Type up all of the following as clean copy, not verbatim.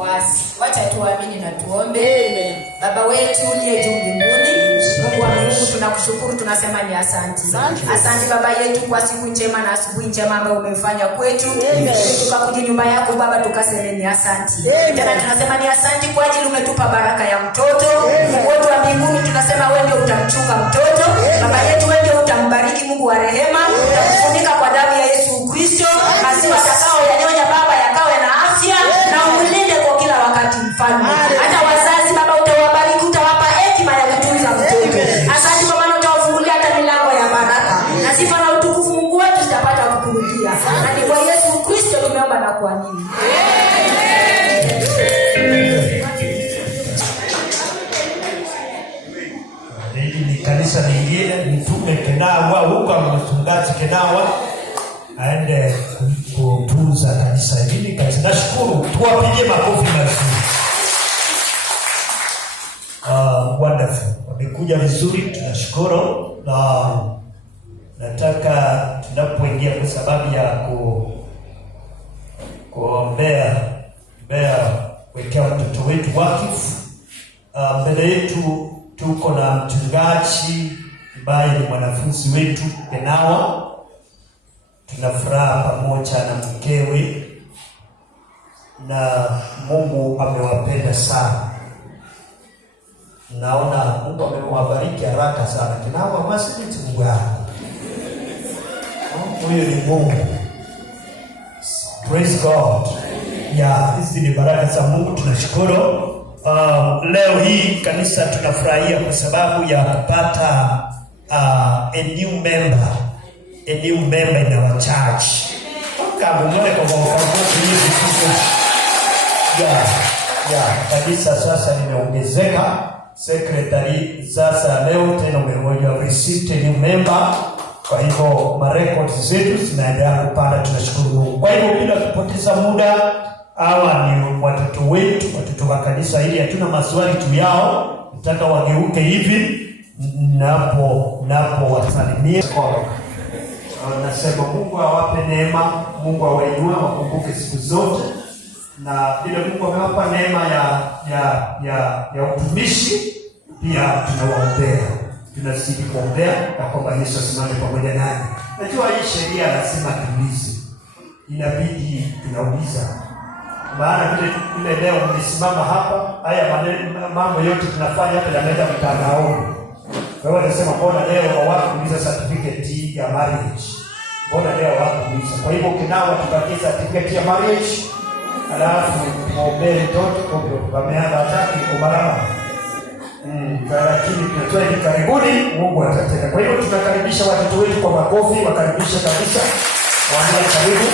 Wacha tuamini na tuombe. Amen. Baba wetu uliye juu mbinguni, Mungu wa Mungu, tunakushukuru, tunasema ni asante. Asante Baba yetu kwa siku njema na asubuhi njema ambayo umefanya kwetu. Tukakuja nyumba yako Baba tukaseme ni asante. Tena tunasema ni asante kwa ajili umetupa baraka ya mtoto. Mungu wetu wa mbinguni, tunasema wewe ndio utamchunga mtoto. Baba yetu wewe ndio utambariki, Mungu wa rehema, utakufunika kwa damu ya Yesu Kristo. Maziwa atakao yanyonya Baba yakawe na afya na umlinde kwa kila wakati mfalme. Hata wazazi Baba utawabariki, utawapa hekima ya kutunza mtoto. Asante kwa maana utawafungulia hata milango ya baraka. Na sifa na utukufu Mungu wetu zitapata kukurudia. Na ni kwa Yesu Kristo tumeomba na kuamini. Ni kanisa lingine mtume Kenawa huko mchungaji Kenawa aende kutunza kanisa hili. Nashukuru, tuwapigie makofi mazuri. Wonderful. Wamekuja vizuri, tunashukuru. Na nataka tunapoingia kwa sababu ya kuombea wekea mtoto wetu wakifu. Mbele yetu tuko na mchungaji ambaye ni mwanafunzi wetu Kenawa. Tunafuraha pamoja na mkewe na Mungu amewapenda sana. Naona Mungu amewabariki haraka sana. Kenawa masiti Mungu yako. Huyo ni Mungu. Praise God. Hizi ni baraka za Mungu, tunashukuru. Leo hii kanisa tunafurahia kwa sababu ya kupata a new member in our church. Kanisa sasa limeongezeka. Secretary sasa leo tena umemoja receipt a new member. Kwa hivyo marecords zetu zinaendelea kupanda, tunashukuru Mungu. Kwa hivyo bila kupoteza muda, hawa ni watoto wetu, watoto wa kanisa hili, hatuna maswali tu yao. Nataka wageuke hivi napo wasalimie. Nasema Mungu awape neema, Mungu awainue, wakumbuke siku zote. Na bila Mungu amewapa neema ya utumishi, pia tunawaombea. Tunazidi kuombea na kwamba Yesu asimame pamoja naye. Najua hii sheria lazima tuulize. Inabidi tunauliza. Maana vile leo mlisimama hapa, haya mambo yote tunafanya hapa yanaenda mtandaoni. Kwa hiyo nasema mbona leo hawakuuliza certificate ya marriage? Mbona leo hawakuuliza? Kwa hivyo Kenawa tupatie certificate ya marriage. Alafu muombee mtoto kwa wameanza hataki kubarama. Lakini tunatoa hivi karibuni Mungu atatenda. Kwa hivyo tunakaribisha watoto wetu kwa makofi, wakaribisha kabisa. Waanze karibu.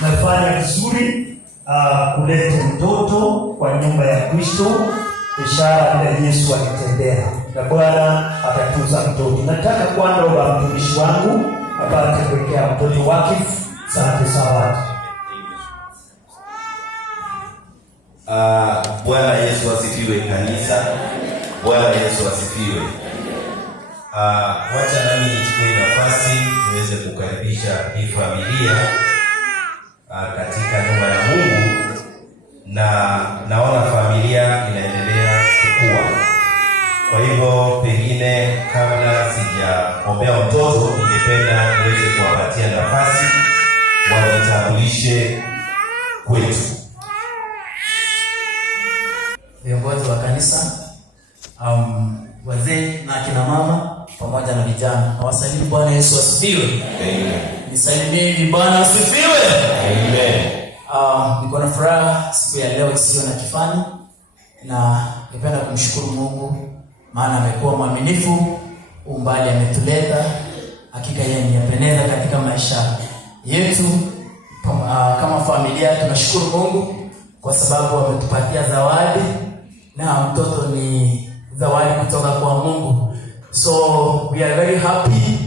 Mnafanya vizuri kuleta mtoto kwa nyumba ya Kristo, ishara ile Yesu alitendea. Na Bwana atatunza mtoto. Nataka kuomba mtumishi wangu apate kuwekea mtoto wake. Asante sana. Bwana Yesu asifiwe kanisa. Bwana Yesu asifiwe. Wacha nami nichukue nafasi niweze kukaribisha hii familia katika nyumba ya Mungu, na naona familia inaendelea kukua. Kwa hivyo pengine kabla sijaombea mtoto, ningependa niweze kuwapatia nafasi wajitambulishe kwetu. Viongozi wa kanisa, wazee na kina mama pamoja na vijana, nawasalimu. Bwana Yesu asifiwe. Amen. Nisalimie Bwana asifiwe. Amen. Niko na furaha siku ya leo isiyo na kifani, na nipenda kumshukuru Mungu maana amekuwa mwaminifu, umbali ametuleta. Hakika yeye ni yapendeza katika maisha yetu. Kama familia tunashukuru Mungu kwa sababu ametupatia zawadi, na mtoto ni zawadi kutoka kwa Mungu. So we are very happy.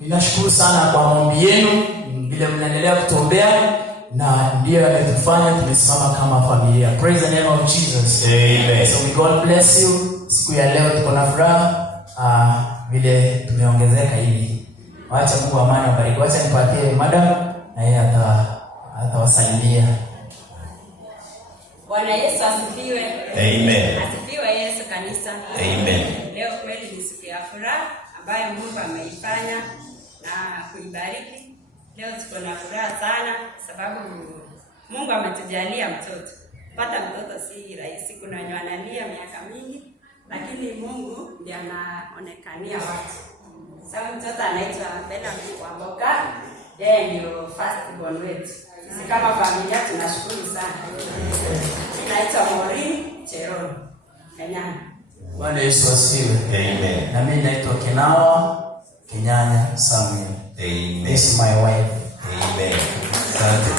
Ninashukuru sana kwa maombi yenu, vile mnaendelea kutuombea, na ndio ametufanya tumesimama kama familia. Praise the name of Jesus. Amen. So may God bless you. Siku ya leo tuko na furaha vile tumeongezeka hivi. Wacha Mungu amani awabariki. Wacha nipatie madam na yeye atawasaidia. Bwana Yesu asifiwe. Amen. Asifiwe Yesu kanisa. Amen. Leo kweli ni siku ya furaha ambayo Mungu ameifanya na kuibariki. Leo tuko na furaha sana sababu Mungu ametujalia mtoto. Kupata mtoto si rahisi, kuna wenye wanalia miaka mingi, lakini Mungu ndiye anaonekania watu. Sasa mtoto anaitwa Benjamin Wamboka. Yeye ndio first born wetu. Sisi kama familia tunashukuru sana. Naitwa Maureen Cherono. Kenyanya. Bwana Yesu asifiwe. Amen. Na mimi naitwa Kenawa Kenyanya Samuel. Amen. This is my wife. Amen. Asante.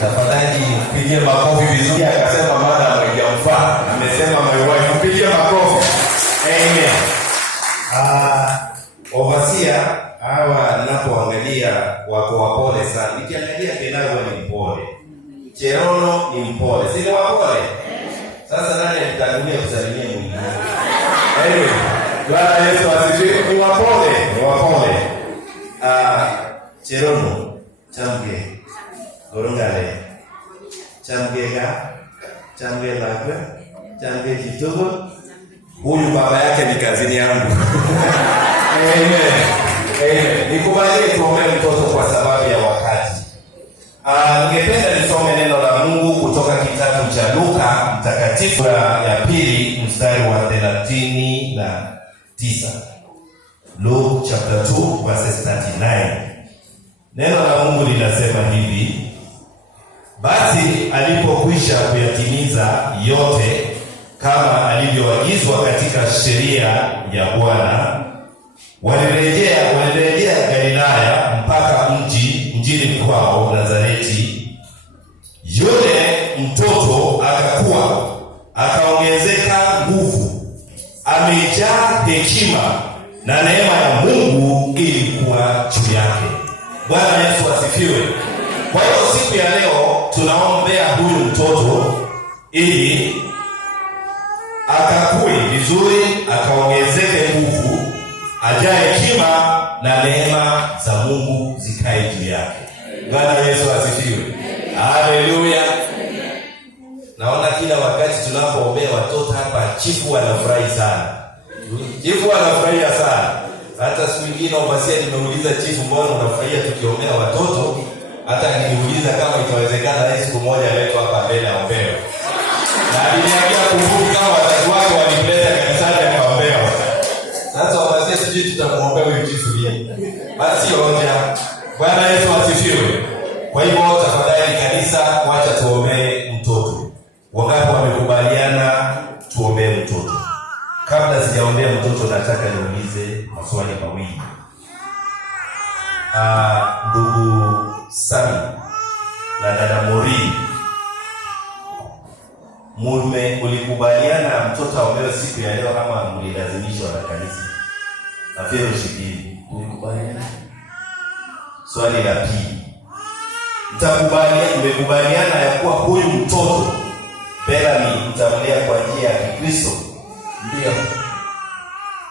Tafadhali pigie makofi vizuri. Akasema mada haijamfaa. Amesema my wife. Pigie makofi. Amen. Overseer hawa ninapoangalia wako wapole sana. Nikiangalia Kenawa ni mpole. Cherono ni mpole. Si ni wapole? Sasa nani alitangulia kusalimia mwingine? Anyway, Bwana Yesu asifiwe. Ni wapole, ni wapole. Cherono, chamge. Gorongale. Chamge lagwe. Chamge jitogo. Huyu baba yake ni kazini yangu. Amen. Amen. Nikubalie tuombe mtoto kwa sababu ya wakati. Ningependa nisome neno la Mungu kutoka kitabu cha Luka mtakatifu ya pili mstari wa 39. Luke chapter 2 verses 39. Neno la Mungu linasema hivi: basi alipokwisha kuyatimiza yote kama alivyoagizwa katika sheria ya Bwana, walirejea Galilaya mpaka mjini kwao Nazareti. Yule mtoto akakua, akaongezeka nguvu, amejaa hekima, na neema ya Mungu ilikuwa juu yake. Bwana Yesu asifiwe. Kwa hiyo siku ya leo tunaombea huyu mtoto ili akakue vizuri, akaongezeke nguvu, ajae hekima na neema za Mungu zikae juu yake. Bwana Yesu asifiwe. Haleluya. Naona kila wakati tunapoombea watoto hapa chifu anafurahi sana. Chifu anafurahia sana. Hata siku nyingine Overseer nimeuliza chifu, mbona unafurahia tukiombea watoto? Hata niliuliza kama itawezekana siku moja aletwe hapa mbele aombewe. Na aliniambia kumbuka kama wazazi wake walipeleka kanisani akaombewa. Sasa Overseer sijui tutamuombea huyu chifu lini. Basi hoja. Bwana Yesu asifiwe. Kwa hivyo tafadhali kanisa, wacha tuombee mtoto. Wangapi wamekubaliana tuombee mtoto? Kabla sijaombea mtoto nataka niulize maswali mawili. Ndugu Sami na dada Mori, ulikubaliana mtoto aombewe siku ya leo ama mlilazimishwa na kanisa? Na fellowship hii ulikubaliana? Swali la pili, mmekubaliana ya kuwa huyu mtoto Bellamy mtamlea kwa njia ya Kristo? Ndio.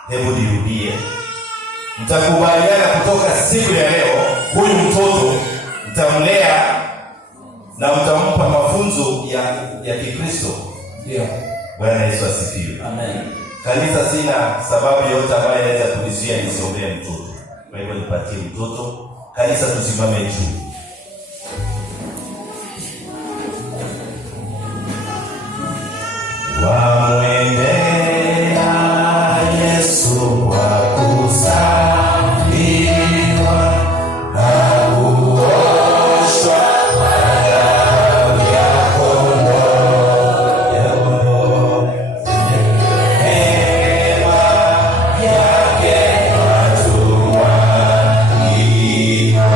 Hebu nirudie. Mtakubaliana kutoka siku ya leo huyu mtoto mtamlea na mtampa mafunzo ya Kikristo? Ndio. Bwana Yesu asifiwe. Amen. Kanisa, sina sababu yote ambayo inaweza kunizuia nisiombee mtoto. Kwa hivyo nipatie mtoto. Kanisa, tusimame juu. Wamwendea Yesu kwa kusaliwa na kuoshwa kwa damu ya kondoo. Neema yake watumainiwa.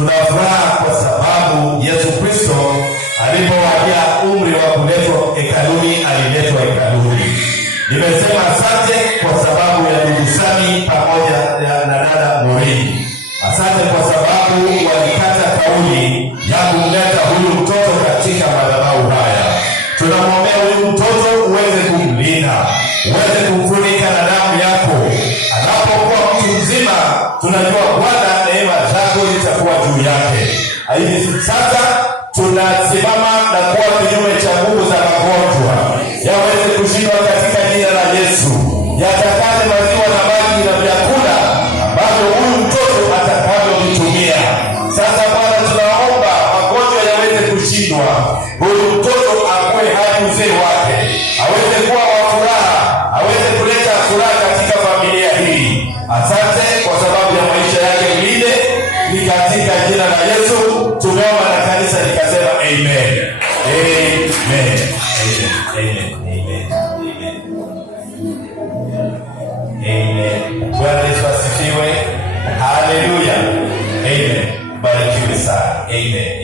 Tuna furaha kwa sababu Yesu Kristo alipowadia umri wa kuletwa hekaluni, aliletwa hekaluni. Nimesema asante kwa sababu ya ndugu Sami pamoja na dada Morini. Asante kwa sababu walikata kauli ya kumleta huyu mtoto katika madhabahu haya. Tunamwombea huyu mtoto uweze kumlinda, uweze kumfunika na damu yako. Anapokuwa mtu mzima, tunajua Bwana neema zako zitakuwa juu yake. Hivi sasa tunasimama na kuwa kinyume cha nguvu za magonjwa yaweze kushindwa katika jina la Yesu. Yatakaze maziwa na maji na vyakula ambavyo huyu mtoto atakavyovitumia. Sasa Bwana, tunaomba magonjwa yaweze kushindwa. Huyu mtoto akue hadi uzee wake, aweze kuwa wa furaha, aweze kuleta furaha katika familia hii. Asante kwa sababu ya maisha yake mlinde, ni katika jina la Yesu tumeomba na kanisa likasema amen. Amen. Amen. Amen. Amen. Bwana Yesu asifiwe. Haleluya. Amen. Barikiwe sana. Amen.